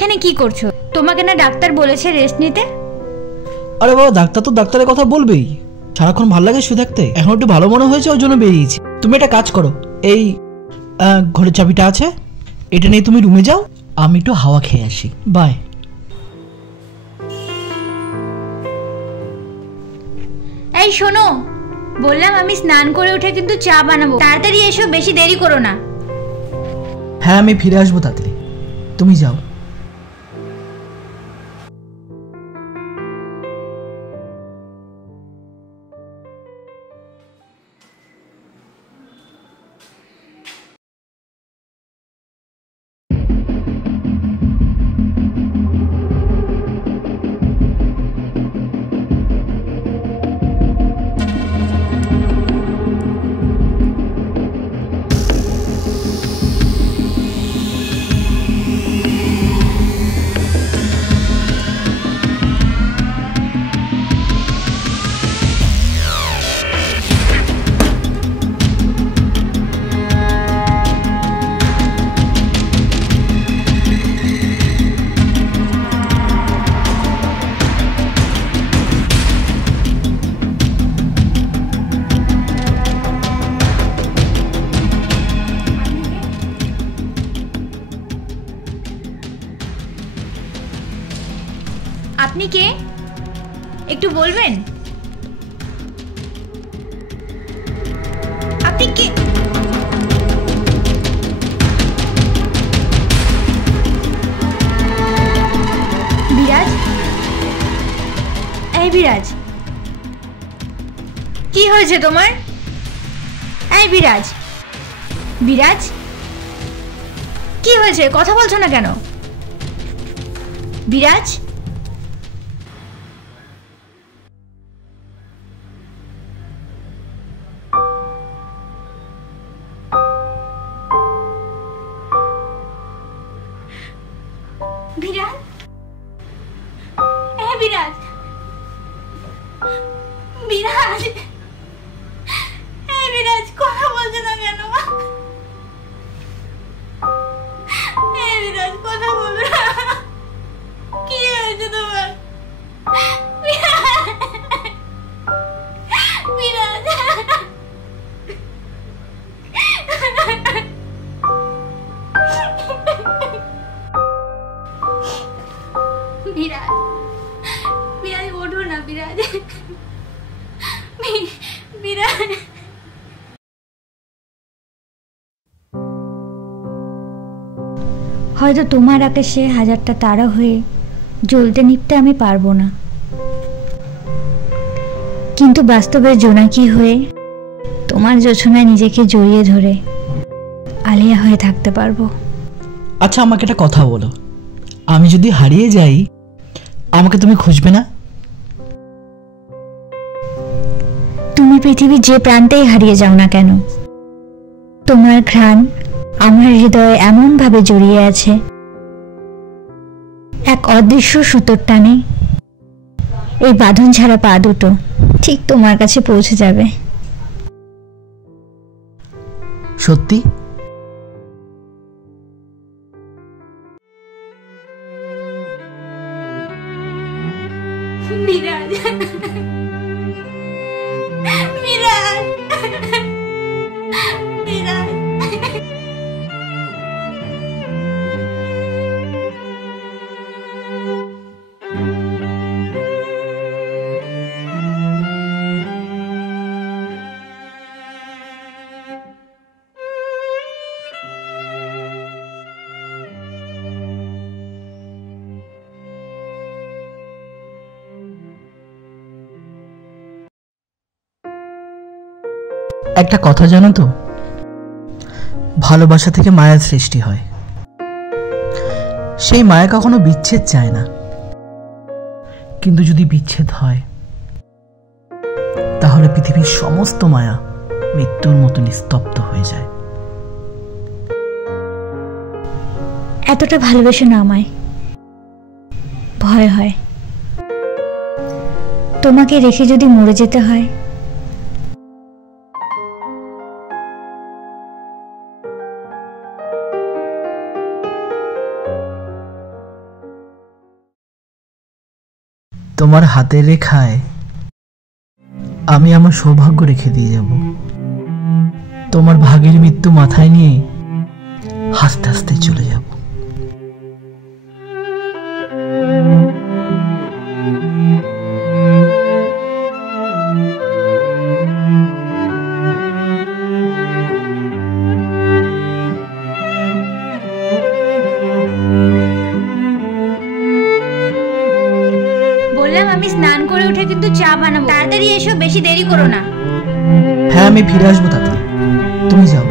এখানে কি করছো? তোমাকে না ডাক্তার বলেছে রেস্ট নিতে? আরে বাবা, ডাক্তার তো ডাক্তারের কথা বলবেই। সারাক্ষণ ভালো লাগে শুয়ে থাকতে, এখন একটু ভালো মনে হয়েছে ওর জন্য বেরিয়েছি। তুমি একটা কাজ করো, এই ঘরের চাবিটা আছে, এটা নিয়ে তুমি রুমে যাও, আমি একটু হাওয়া খেয়ে আসি। বাই। এই শোনো, বললাম আমি স্নান করে উঠে কিন্তু চা বানাবো, তাড়াতাড়ি এসো, বেশি দেরি করো না। হ্যাঁ, আমি ফিরে আসবো তাড়াতাড়ি, তুমি যাও। আপনি কে একটু বলবেন? আপনি কে? বিরাজ, এই বিরাজ, কি হয়েছে তোমার? এই বিরাজ, বিরাজ, কি হয়েছে? কথা বলছো না কেন? বিরাজ, বিরাজ, বিরাজ, বিরাজ, বিরাজ, কথা বলছো না কেন? বিরাজ, কথা বলো না, কি হয়েছে তোমার? বিরাজ, বিরাজ, বিরাজ, বিরাজ, ওঠো না বিরাজ, বিরাজ। হয়তো তোমার আকাশে হাজারটা তারা হয়ে জ্বলতে নিভতে আমি পারবো না, কিন্তু বাস্তবে জোনাকি হয়ে তোমার জোছনায় নিজেকে জড়িয়ে ধরে আলিয়া হয়ে থাকতে পারবো। আচ্ছা, আমাকে একটা কথা বলো, আমি যদি হারিয়ে যাই আমাকে তুমি খুঁজবে না? তুমি পৃথিবীর যে প্রান্তেই হারিয়ে যাও না কেন, তোমার ঘ্রাণ আমার হৃদয়ে এমন ভাবে জড়িয়ে আছে, এক অদৃশ্য সুতোর টানে এই বাঁধন ছাড়া পা দুটো ঠিক তোমার কাছে পৌঁছে যাবে। সত্যি? বিরাজ, বিরাজ, বিরাজ। একটা কথা জানো তো, ভালোবাসা থেকে মায়ার সৃষ্টি হয়, সেই মায়া কখনো বিচ্ছেদ চায় না, কিন্তু যদি বিচ্ছেদ হয় তাহলে পৃথিবীর সমস্ত মায়া মৃত্যুর মতো নিস্তব্ধ হয়ে যায়। এতটা ভালোবেসে না আমায়, ভয় হয় তোমাকে রেখে যদি মরে যেতে হয়। তোমার হাতের রেখায় আমি আমার সৌভাগ্য রেখে দিয়ে যাব। তোমার ভাগের মৃত্যু মাথায় নিয়ে হাসতে হাসতে চলে যাব। বললাম আমি স্নান করে উঠে কিন্তু চা বানাবো, তাড়াতাড়ি এসো, বেশি দেরি করো না। হ্যাঁ, আমি ফিরে আসবো তাড়াতাড়ি, তুমি যাও।